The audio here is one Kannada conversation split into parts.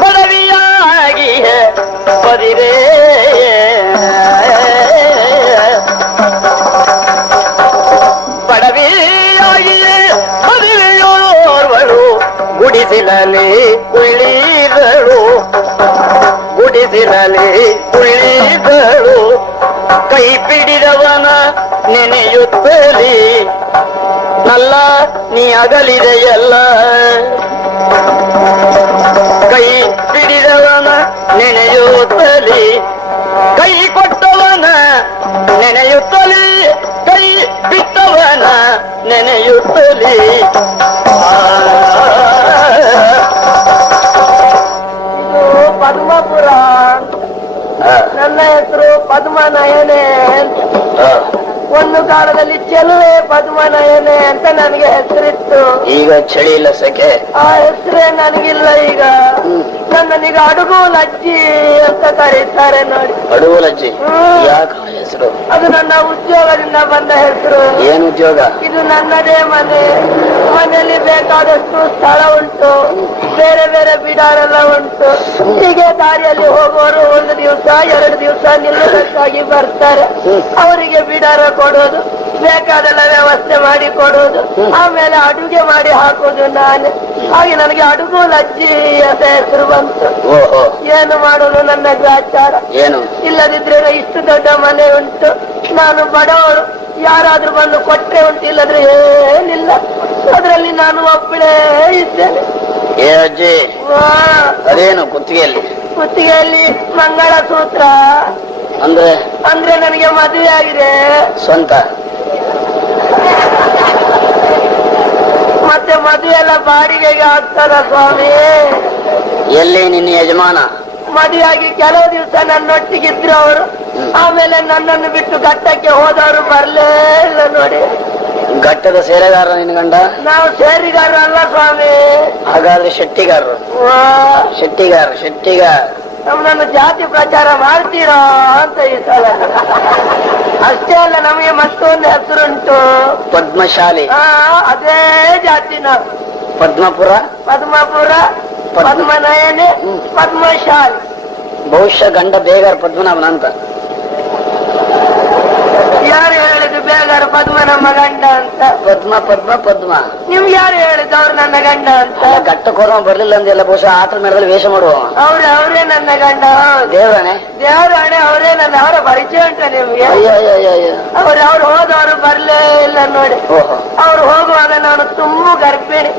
ಬಡವಿಯಾಗಿ ಬದಿರೇ. ಬಡವಿಯಾಗಿಯೇ ಮದುವೆಯೋರ್ವಳು ಗುಡಿಸಿಲಲಿ ಕುಳ್ಳಿದಳು ಗುಡಿಸಿಲಲಿ ಕುಳ್ಳಿದಳು ಕೈ ಪಿಡಿದವನ ನೆನೆಯುತ್ತಲಿ ನಲ್ಲ ನೀ ಅಗಲಿದೆಯಲ್ಲ. ಕೈ ಪಿಡಿದವನ ನೆನೆಯುತ್ತಲಿ ಕೈ ಕೊಟ್ಟವನ ನೆನೆಯುತ್ತಲಿ ಕೈ ಬಿಟ್ಟವನ ನೆನೆಯುತ್ತಲಿ. ಪದ್ಮಪುರ. ನನ್ನ ಹೆಸರು ಪದ್ಮನಯನೆ ಒಂದು ಕಾಲದಲ್ಲಿ ಚೆಲುವೆ ಪದ್ಮನಯನೆ ಅಂತ ನನಗೆ ಹೆಸರಿತ್ತು. ಈಗ ಚಳಿ ಇಲ್ಲ ಸೆಕೆ. ಆ ಹೆಸರೇ ನನಗಿಲ್ಲ ಈಗ. ನನ್ನನೀಗ ಅಡುಗು ಲಜ್ಜಿ ಅಂತ ಕರೀತಾರೆ ನೋಡಿ. ಅಡುಗು ಲಜ್ಜಿ? ಯಾಕೆ ಹೆಸರು? ಅದು ನನ್ನ ಉದ್ಯೋಗದಿಂದ ಬಂದ ಹೆಸರು. ಏನು ಉದ್ಯೋಗ? ಇದು ನನ್ನದೇ ಮನೆ. ಮನೆಯಲ್ಲಿ ಬೇಕಾದಷ್ಟು ಸ್ಥಳ ಉಂಟು. ಬೇರೆ ಬೇರೆ ಬಿಡಾರೆಲ್ಲ ಉಂಟು. ಹೀಗೆ ದಾರಿಯಲ್ಲಿ ಹೋಗುವವರು ಒಂದು ದಿವಸ ಎರಡು ದಿವಸ ನಿಲ್ಲುವುದಕ್ಕಾಗಿ ಬರ್ತಾರೆ. ಅವರಿಗೆ ಬಿಡಾರ ಕೊಡೋದು. ಬೇಕಾದೆಲ್ಲ ವ್ಯವಸ್ಥೆ ಮಾಡಿ ಕೊಡುವುದು. ಆಮೇಲೆ ಅಡುಗೆ ಮಾಡಿ ಹಾಕೋದು ನಾನು. ಹಾಗೆ ನನಗೆ ಅಡುಗು ಲಜ್ಜಿ ಅಂತ ಹೆಸರು ಬಂತು. ಏನು ಮಾಡೋದು ನನ್ನ ಗ್ರಾಚಾರ. ಏನು? ಇಲ್ಲದಿದ್ರೆ ಇಷ್ಟು ದೊಡ್ಡ ಮನೆ ಉಂಟು. ನಾನು ಬಡವರು ಯಾರಾದ್ರೂ ಬಂದು ಕೊಟ್ಟರೆ ಉಂಟು ಇಲ್ಲದ್ರೆ ಏನಿಲ್ಲ. ಅದರಲ್ಲಿ ನಾನು ಒಬ್ಬಳೇ ಇದ್ದೇನೆ. ಅಜ್ಜಿ ಅದೇನು ಕುತ್ತಿಗೆಯಲ್ಲಿ? ಕುತ್ತಿಗೆಯಲ್ಲಿ ಮಂಗಳ ಸೂತ್ರ ಅಂದ್ರೆ? ಅಂದ್ರೆ ನನಗೆ ಮದುವೆ ಆಗಿದೆ ಸ್ವಂತ? ಮತ್ತೆ ಮದುವೆ ಎಲ್ಲ ಬಾಡಿಗೆಗೆ ಆಗ್ತದ ಸ್ವಾಮಿ? ಎಲ್ಲಿ ನಿನ್ನ ಯಜಮಾನ? ಮದುವೆಯಾಗಿ ಕೆಲವು ದಿವಸ ನನ್ನೊಟ್ಟಿಗಿದ್ರು ಅವರು. ಆಮೇಲೆ ನನ್ನನ್ನು ಬಿಟ್ಟು ಘಟ್ಟಕ್ಕೆ ಹೋದವರು ಬರ್ಲೇ ಇಲ್ಲ ನೋಡಿ. ಘಟ್ಟದ ಸೇರೆಗಾರ ನಿನ್ ಗಂಡ? ನಾವು ಸೇರಿಗಾರ ಅಲ್ಲ ಸ್ವಾಮಿ. ಹಾಗಾದ್ರೆ ಶೆಟ್ಟಿಗಾರರು. ಶೆಟ್ಟಿಗಾರ ಶೆಟ್ಟಿಗಾರ. ನಮ್ಮನ್ನು ಜಾತಿ ಪ್ರಚಾರ ಮಾಡ್ತೀರಾ ಅಂತ ಈ ಸಲ ಅಷ್ಟೇ ಅಲ್ಲ ನಮಗೆ ಮತ್ತೊಂದು ಹೆಸರುಂಟು ಪದ್ಮಶಾಲಿ ಆ, ಅದೇ ಜಾತಿ ನಾವು ಪದ್ಮಪುರ ಪದ್ಮಪುರ ಪದ್ಮ- ಪದ್ಮನಯನೆ ಪದ್ಮಶಾಲಿ ಬಹುಶಃ ಗಂಡ ಬೇಗಾರ ಪದ್ಮನಾಭನ ಅಂತ ಯಾರು ಹೇಳಿದ್ರು ಪದ್ಮ ನಮ್ಮ ಗಂಡ ಅಂತ. ಪದ್ಮ ಪದ್ಮ ಪದ್ಮ. ನಿಮ್ಗೆ ಯಾರು ಹೇಳಿದ್ರು ಅವ್ರು ನನ್ನ ಗಂಡ ಅಂತ? ಕೋರವ ಬರ್ಲಿಲ್ಲ ಅಂದೆಲ್ಲ ಬಹುಶಃ ಆತನ ಮೇಡದಲ್ಲಿ ವೇಷ ಮಾಡುವ. ಅವ್ರೆ ಅವರೇ ನನ್ನ ಗಂಡ. ಹೌದು ದೇವರನೆ ದೇವರ. ಹಣೆ ಅವರೇ ನನ್ನ ಅವರ ಪರಿಚಯ ಅಂತ ನಿಮ್ಗೆ? ಅವ್ರ ಅವ್ರು ಹೋದವರು ಬರ್ಲೇ ಇಲ್ಲ ನೋಡಿ. ಅವ್ರು ಹೋಗುವಾಗ ನಾನು ತುಂಬಾ ಗರ್ಭಿಣಿ.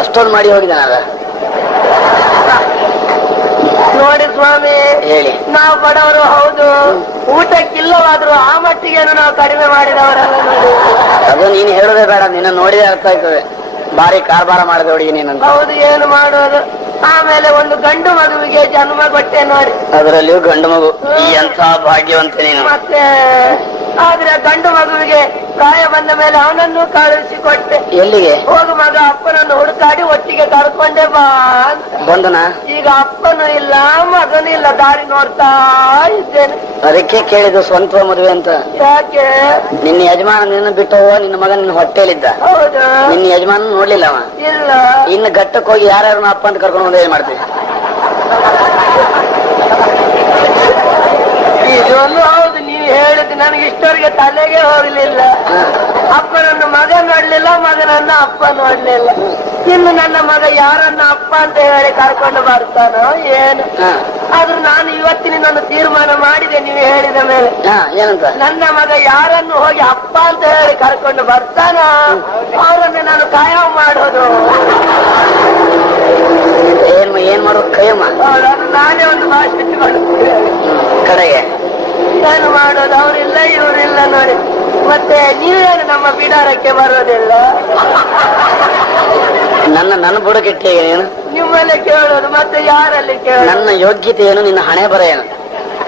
ಅಷ್ಟೊಂದು ಮಾಡಿ ಹೋಗಿದ್ದಾನಲ್ಲ ನೋಡಿ ಸ್ವಾಮಿ ಹೇಳಿ. ನಾವು ಬಡವರು ಹೌದು. ಊಟಕ್ಕಿಲ್ಲವಾದ್ರೂ ಆ ಮಟ್ಟಿಗೆ ನಾವು ಕಡಿಮೆ ಮಾಡಿದವರಲ್ಲ. ಅದು ನೀನು ಹೇಳುದೇ ಬೇಡ ನಿನ್ನ ನೋಡಿದ ಅರ್ಥ ಆಯ್ತದೆ. ಬಾರಿ ಕಾರ್ಬಾರ ಮಾಡಿದ ಹುಡುಗಿ ನೀನು ಹೌದು ಏನು ಮಾಡೋದು? ಆಮೇಲೆ ಒಂದು ಗಂಡು ಮಗುವಿಗೆ ಜನ್ಮ ಕೊಟ್ಟೆ ನೋಡಿ. ಅದರಲ್ಲಿಯೂ ಗಂಡು ಮಗು. ಈ ಎಂಥ ಭಾಗ್ಯವಂತ ನೀನು. ಮತ್ತೆ ಆದ್ರೆ ಗಂಡು ಮಗುವಿಗೆ ಪ್ರಾಯ ಬಂದ ಮೇಲೆ ಅವನನ್ನು ಕಳುಹಿಸಿ ಕೊಟ್ಟೆ ಎಲ್ಲಿಗೆ? ಹೋಗು ಮಗ. ಕರ್ಕೊಂಡೆ ಬಾ. ಬಂದನ? ಈಗ ಅಪ್ಪನೂ ಇಲ್ಲ ಮಗನೂ ಇಲ್ಲ ದಾರಿ ನೋಡ್ತಾ ಇದ್ದೇನೆ. ಅದಕ್ಕೆ ಕೇಳಿದ ಸ್ವಂತ ಮದುವೆ ಅಂತ. ಯಾಕೆ? ನಿನ್ನ ಯಜಮಾನ ನಿನ್ನ ಬಿಟ್ಟು ನಿನ್ನ ಮಗ ನಿನ್ನ ಹೊಟ್ಟೆಲಿದ್ದ ಹೌದು. ನಿನ್ನ ಯಜಮಾನ ನೋಡ್ಲಿಲ್ಲ ಅವ. ಇಲ್ಲ. ಇನ್ನು ಘಟ್ಟಕ್ಕೆ ಹೋಗಿ ಯಾರ್ಯಾರನ್ನ ಅಪ್ಪ ಅಂತ ಕರ್ಕೊಂಡು ಬಂದ ಏನ್ ಮಾಡ್ತೀವಿ ಇದೊಂದು ಹೌದು ನೀವು ಹೇಳಿದ್ದು ನನಗೆ ಇಷ್ಟವರೆಗೆ ತಲೆಗೆ ಹೋಗ್ಲಿಲ್ಲ. ಅಪ್ಪನನ್ನು ಮಗ ನೋಡ್ಲಿಲ್ಲ ಮಗನನ್ನು ಅಪ್ಪ ನೋಡ್ಲಿಲ್ಲ ಇನ್ನು ನನ್ನ ಮಗ ಯಾರನ್ನ ಅಪ್ಪ ಅಂತ ಹೇಳಿ ಕರ್ಕೊಂಡು ಬರ್ತಾನೋ ಏನು. ಆದ್ರೂ ನಾನು ಇವತ್ತಿನ ನನ್ನ ತೀರ್ಮಾನ ಮಾಡಿದೆ ನೀವು ಹೇಳಿದ ಮೇಲೆ. ನನ್ನ ಮಗ ಯಾರನ್ನು ಹೋಗಿ ಅಪ್ಪ ಅಂತ ಹೇಳಿ ಕರ್ಕೊಂಡು ಬರ್ತಾನೋ ಅವರನ್ನು ನಾನು ಕಾಯಂ ಮಾಡೋದು. ಏನ್ ಏನ್ ಮಾಡೋದು? ಕಾಯಂ? ನಾನೇ ಒಂದು ಭಾಷೆ ಕಡೆಗೆ. ಏನು ಮಾಡೋದು ಅವರಿಲ್ಲ ಇವರಿಲ್ಲ ನೋಡಿ. ಮತ್ತೆ ನೀವೇನು ನಮ್ಮ ಬಿಡಾರಕ್ಕೆ ಬರೋದಿಲ್ಲ? ನನ್ನ ನನ್ನ ಬುಡಕಿಟ್ಟೆ ಏನು ನಿಮ್ಮಲ್ಲೇ ಕೇಳೋದು ಮತ್ತೆ ಯಾರಲ್ಲಿ ಕೇಳೋದು? ನನ್ನ ಯೋಗ್ಯತೆ ಏನು ನಿನ್ನ ಹಣೆ ಬರ ಏನು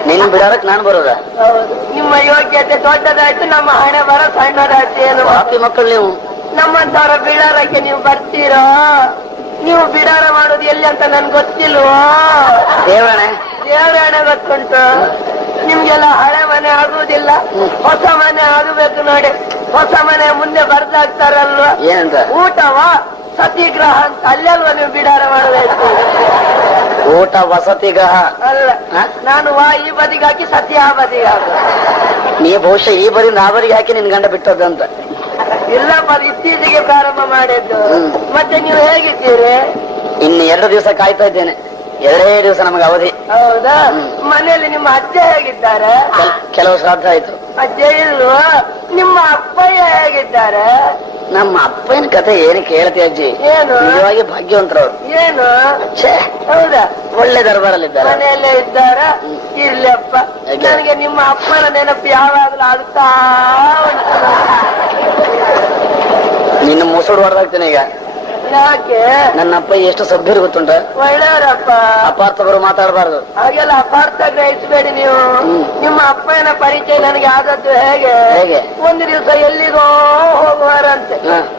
ನಿನ್ನ ಬಿಡಾರಕ್ಕೆ ನಾನು ಬರೋದ? ಹೌದು. ನಿಮ್ಮ ಯೋಗ್ಯತೆ ದೊಡ್ಡದಾಯ್ತು ನಮ್ಮ ಹಣೆ ಬರ ಸಣ್ಣದಾಯ್ತು ಏನು? ಪಾಪಿ ಮಕ್ಕಳು ನೀವು. ನಮ್ಮಂತವರ ಬಿಡಾರಕ್ಕೆ ನೀವು ಬರ್ತೀರೋ? ನೀವು ಬಿಡಾರ ಮಾಡೋದು ಎಲ್ಲಿ ಅಂತ ನನ್ಗೆ ಗೊತ್ತಿಲ್ವಾ? ದೇವರಣೆ ದೇವರಾಣೆ ಗೊತ್ತುಂಟು. ನಿಮ್ಗೆಲ್ಲ ಹಳೆ ಮನೆ ಆಗುವುದಿಲ್ಲ. ಹೊಸ ಮನೆ ಆಗಬೇಕು ನೋಡಿ. ಹೊಸ ಮನೆ ಮುಂದೆ ಬರ್ದಾಗ್ತಾರಲ್ವಾ? ಏನಂತ? ಊಟವಾ? ಸತಿಗ್ರಹ ಅಂತ ಬೀಡಾರ ನೀವು ಬಿಡಾರ ಮಾಡಬೇಕು? ಊಟ ವಸತಿಗ ಅಲ್ಲ ನಾನು ವಾ ಈ ಬದಿಗೆ ಹಾಕಿ ಸತಿ ಆ ಬದಿಗೆ ಹಾಕು. ನೀ ಬಹುಶಃ ಈ ಬರಿ ಬದಿಗೆ ಹಾಕಿ ನಿನ್ ಗಂಡ ಬಿಟ್ಟದಂತ ಇಲ್ಲ ಮರ ಇತ್ತೀಚೆಗೆ ಪ್ರಾರಂಭ ಮಾಡಿದ್ದು. ಮತ್ತೆ ನೀವು ಹೇಗಿದ್ದೀರಿ? ಇನ್ನು ಎರಡು ದಿವಸ ಕಾಯ್ತಾ ಇದ್ದೇನೆ. ಎರಡೇ ದಿವಸ ನಮಗೆ ಅವಧಿ. ಹೌದಾ? ಮನೆಯಲ್ಲಿ ನಿಮ್ಮ ಅಜ್ಜೆ ಹೇಗಿದ್ದಾರೆ? ಕೆಲವು ಶ್ರಾದ್ದ ಆಯ್ತು. ಅಜ್ಜೆ ಇಲ್ವಾ? ನಿಮ್ಮ ಅಪ್ಪಯ್ಯ ಹೇಗಿದ್ದಾರೆ? ನಮ್ಮ ಅಪ್ಪನ ಕಥೆ ಏನು ಕೇಳ್ತಿ ಅಜ್ಜಿ? ಏನು? ನಿಜವಾಗಿ ಭಾಗ್ಯವಂತರವ್ರು. ಏನು? ಛೇ ಹೌದಾ? ಒಳ್ಳೆ ದರ್ಬಾರಲ್ಲಿದ್ದಾರೆ. ಮನೆಯಲ್ಲೇ ಇದ್ದಾರ? ಇರ್ಲಿ ಅಪ್ಪ ನನಗೆ ನಿಮ್ಮ ಅಪ್ಪನ ನೆನಪು ಯಾವಾಗಲೂ ಆಗ್ತಾ ನಿನ್ನ ಮುಸುಡು ಹೊಡೆದಾಗ್ತೇನೆ ಈಗ. ಯಾಕೆ? ನನ್ನ ಅಪ್ಪ ಎಷ್ಟು ಸಭ್ಯರು ಗೊತ್ತುಂಟ? ಒಳ್ಳೆಯವರಪ್ಪ. ಅಪಾರ್ಥವರು ಮಾತಾಡಬಾರ್ದು. ಹಾಗೆಲ್ಲ ಅಪಾರ್ಥ ಗ್ರಹಿಸಬೇಡಿ ನೀವು. ನಿಮ್ಮ ಅಪ್ಪನ ಪರಿಚಯ ನನಗೆ ಆದದ್ದು ಹೇಗೆ? ಹೇಗೆ? ಒಂದು ದಿವಸ ಎಲ್ಲಿಗೋ ಹೋಗುವಾರಂತೆ.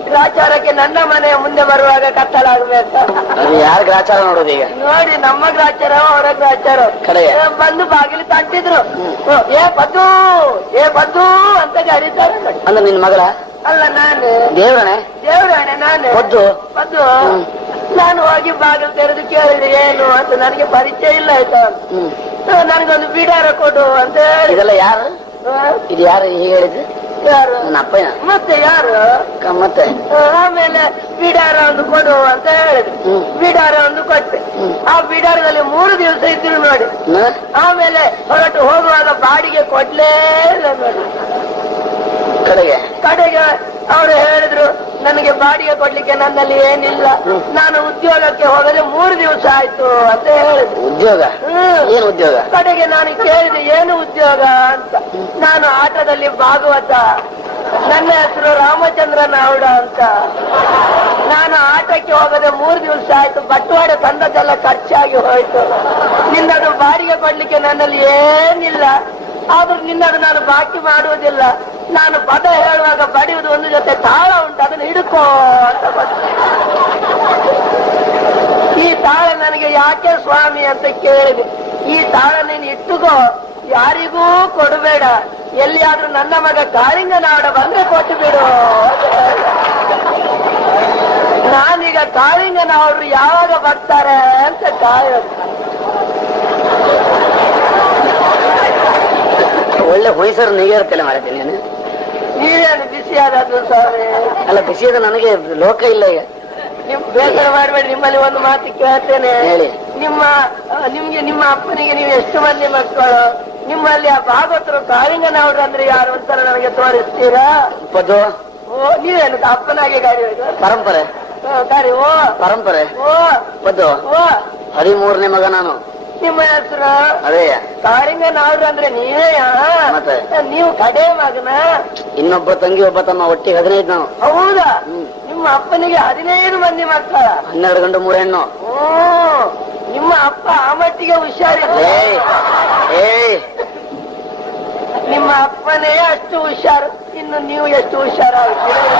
ಗ್ರಾಚಾರಕ್ಕೆ ನನ್ನ ಮನೆಯ ಮುಂದೆ ಬರುವಾಗ ಕತ್ತಲಾಗಬೇಕು ಅದು ಯಾರು ಗ್ರಾಚಾರ ನೋಡೋದು ಈಗ? ನೋಡಿ ನಮ್ಮ ಗ್ರಾಚಾರ ಅವರ ಗ್ರಾಚಾರ. ಬಂದು ಬಾಗಿಲು ತಟ್ಟಿದ್ರು ಏ ಬದ್ದು ಏ ಬದ್ದು ಅಂತ ಕರೀತಾರೆ. ಅಂದ್ರೆ ನಿನ್ ಮಗಳ? ಅಲ್ಲ ನಾನು. ದೇವರಣೆ ದೇವರಣೆ ನಾನು. ಬದ್ದು ಬದ್ದು. ನಾನು ಹೋಗಿ ಬಾಗಿಲು ತೆರೆದು ಕೇಳಿದ್ರೆ ಏನು ಅಂತ ನನಗೆ ಪರಿಚಯ ಇಲ್ಲ ಆಯ್ತಾ? ನನಗೊಂದು ಬಿಡಾರ ಕೊಡು ಅಂತ ಹೇಳಿ. ಇದೆಲ್ಲ ಯಾರು? ಇದು ಯಾರು ಹೀಗೆ ಹೇಳಿದ್ದು? ಯಾರು? ನನ್ನ ಅಪ್ಪ ಮತ್ತೆ ಯಾರು? ಮತ್ತೆ? ಆಮೇಲೆ ಬಿಡಾರ ಒಂದು ಕೊಡು ಅಂತ ಹೇಳಿದ್ರು. ಬಿಡಾರ ಒಂದು ಕೊಟ್ಟೆ. ಆ ಬಿಡಾರದಲ್ಲಿ ಮೂರು ದಿವಸ ಇದ್ರು ನೋಡಿ? ಆಮೇಲೆ ಹೊರಟು ಹೋಗುವಾಗ ಬಾಡಿಗೆ ಕೊಡ್ಲೇ ಇಲ್ಲ ನೋಡಿ. ಕಡೆಗೆ. ಕಡೆಗೆ ಅವರು ಹೇಳಿದ್ರು ನನಗೆ ಬಾಡಿಗೆ ಕೊಡ್ಲಿಕ್ಕೆ ನನ್ನಲ್ಲಿ ಏನಿಲ್ಲ. ನಾನು ಉದ್ಯೋಗಕ್ಕೆ ಹೋಗದೆ ಮೂರು ದಿವಸ ಆಯ್ತು ಅಂತ ಹೇಳಿದ್ರು. ಉದ್ಯೋಗ? ಏನು ಉದ್ಯೋಗ? ಕಡೆಗೆ ನಾನು ಕೇಳಿದೆ ಏನು ಉದ್ಯೋಗ? ಅಂತ. ನಾನು ಆಟದಲ್ಲಿ ಭಾಗವತ. ನನ್ನ ಹೆಸರು ರಾಮಚಂದ್ರ ನಾವುಡ ಅಂತ. ನಾನು ಆಟಕ್ಕೆ ಹೋಗದೆ ಮೂರು ದಿವಸ ಆಯ್ತು ಬಟ್ಟವಾಡೆ ತಂದದ್ದೆಲ್ಲ ಖರ್ಚಾಗಿ ಹೋಯ್ತು. ನಿನ್ನದು ಬಾಡಿಗೆ ಕೊಡ್ಲಿಕ್ಕೆ ನನ್ನಲ್ಲಿ ಏನಿಲ್ಲ. ಆದ್ರೂ ನಿನ್ನದು ನಾನು ಬಾಕಿ ಮಾಡುವುದಿಲ್ಲ. ನಾನು ಪದ ಹೇಳುವಾಗ ಬಡಿಯುವುದು ಒಂದು ಜೊತೆ ತಾಳ ಉಂಟು, ಅದನ್ನು ಹಿಡ್ಕೋ ಅಂತ. ಈ ತಾಳ ನನಗೆ ಯಾಕೆ ಸ್ವಾಮಿ ಅಂತ ಕೇಳಿದೆ. ಈ ತಾಳ ನೀನು ಇಟ್ಟುಕೋ. ಯಾರಿಗೂ ಕೊಡಬೇಡ. ಎಲ್ಲಿಯಾದ್ರೂ ನನ್ನ ಮಗ ಕಾಳಿಂಗನಾಡ ಬಂದ್ರೆ ಕೊಟ್ಟು ಬಿಡು. ನಾನೀಗ ಕಾಳಿಂಗನವರು ಯಾವಾಗ ಬರ್ತಾರೆ ಅಂತ ಕಾಯೋದು ಒಳ್ಳೆ ಹೊಯ್ಸರು ನೀಗೆ ಇರ್ತಲ್ಲ ಮಾಡಿದ್ದೀನಿ ನೀನು ಬಿಸಿ ಆದ್ರು ಸ್ವಾಮಿ? ಅಲ್ಲ ಬಿಸಿಯದ ನನಗೆ ಲೋಕ ಇಲ್ಲ ಈಗ. ನಿಮ್ ಬೇಸರ ಮಾಡಬೇಡಿ ನಿಮ್ಮಲ್ಲಿ ಒಂದು ಮಾತು ಕೇಳ್ತೇನೆ. ಹೇಳಿ. ನಿಮ್ಮ ನಿಮ್ಗೆ ನಿಮ್ಮ ಅಪ್ಪನಿಗೆ ನೀವು ಎಷ್ಟು ಮಂದಿ ಮಕ್ಕಳು? ನಿಮ್ಮಲ್ಲಿ ಆ ಭಾಗವತರು ಕಾಳಿಂಗನವರು ಅಂದ್ರೆ ಯಾರು ಅಂತ ನನಗೆ ತೋರಿಸ್ತೀರಾ? ಪದು ಓ ನೀವೇನು ಅಪ್ಪನಾಗೆ ಗಾಡಿ ಹೋಯ್ತು ಪರಂಪರೆ. ಗಾಡಿ ಓ. ಪರಂಪರೆ. ಓ. ಪದು ಓ. ಹದಿಮೂರನೇ ಮಗ ನಾನು. ನಿಮ್ಮ ಹೆಸರು ಅದೇ. ಕಾಳಿಂಗನವರು ಅಂದ್ರೆ ನೀವೇ ಮತ್ತೆ? ನೀವು ಕಡೆ ಮಗನ? ಇನ್ನೊಬ್ಬ ತಂಗಿ ಒಬ್ಬ ತಮ್ಮ ಒಟ್ಟಿಗೆ ಹದಿನೈದು ನಾವು. ಹೌದಾ? ನಿಮ್ಮ ಅಪ್ಪನಿಗೆ ಹದಿನೈದು ಮಂದಿ ಮಕ್ಕಳ? ಹನ್ನೆರಡು ಗಂಡು ಮೂರು ಹೆಣ್ಣು. ನಿಮ್ಮ ಅಪ್ಪ ಆ ಮಟ್ಟಿಗೆ ಹುಷಾರಿದೆ ನಿಮ್ಮ ಅಪ್ಪನೇ ಅಷ್ಟು ಹುಷಾರು ಇನ್ನು ನೀವು ಎಷ್ಟು ಹುಷಾರಾಗ್ತೀರಿ?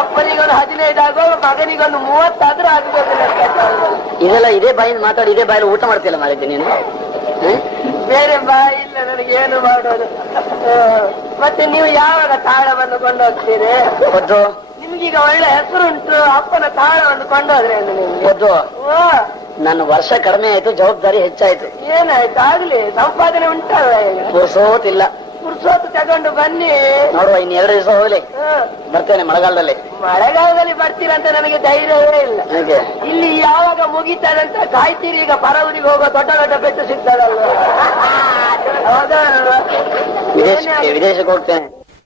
ಅಪ್ಪನಿಗೊಂದು ಹದಿನೈದಾಗೋ ಮಗನಿಗೊಂದು ಮೂವತ್ತಾದ್ರೂ ಆಗಬೇಕು. ಇದೆಲ್ಲ ಇದೇ ಬಾಯಿಂದ ಮಾತಾಡಿ ಇದೇ ಬಾಯಲ್ಲಿ ಊಟ ಮಾಡ್ತಿಲ್ಲ ಮಾಡಿದ್ದೆ ನೀನು? ಬೇರೆ ಬಾಯಿ ಇಲ್ಲ ನನಗೆ ಏನು ಮಾಡೋದು? ಮತ್ತೆ ನೀವು ಯಾವಾಗ ತಾಳವನ್ನು ಕೊಂಡೋಗ್ತೀರಿ? ಹೌದು ನಿಮ್ಗೀಗ ಒಳ್ಳೆ ಹೆಸರುಂಟು ಅಪ್ಪನ ತಾಳವನ್ನು ಕೊಂಡೋದ್ರೆ ಓ ನನ್ನ ವರ್ಷ ಕಡಿಮೆ ಆಯ್ತು ಜವಾಬ್ದಾರಿ ಹೆಚ್ಚಾಯ್ತು. ಏನಾಯ್ತು? ಆಗ್ಲಿ ಸಂಪಾದನೆ ಉಂಟಲ್ಲ ಈಗ? ಪುರ್ಸೋತಿಲ್ಲ. ಪುರ್ಸೋತು ತಗೊಂಡು ಬನ್ನಿ. ನೋಡುವ ಇನ್ ಎರಡು ದಿವಸ ಹೋಗ್ಲಿ. ಬರ್ತೇನೆ ಮಳೆಗಾಲದಲ್ಲಿ. ಮಳೆಗಾಲದಲ್ಲಿ ಬರ್ತೀರಂತ ನನಗೆ ಧೈರ್ಯವೇ ಇಲ್ಲ. ಇಲ್ಲಿ ಯಾವಾಗ ಮುಗಿತದಂತ ಕಾಯ್ತೀರಿ ಈಗ ಪರ ಊರಿಗೆ ಹೋಗೋ ದೊಡ್ಡ ದೊಡ್ಡ ಬೆಟ್ಟು ಸಿಗ್ತಾರಲ್ಲ ವಿದೇಶಕ್ಕೆ ಹೋಗ್ತೇನೆ.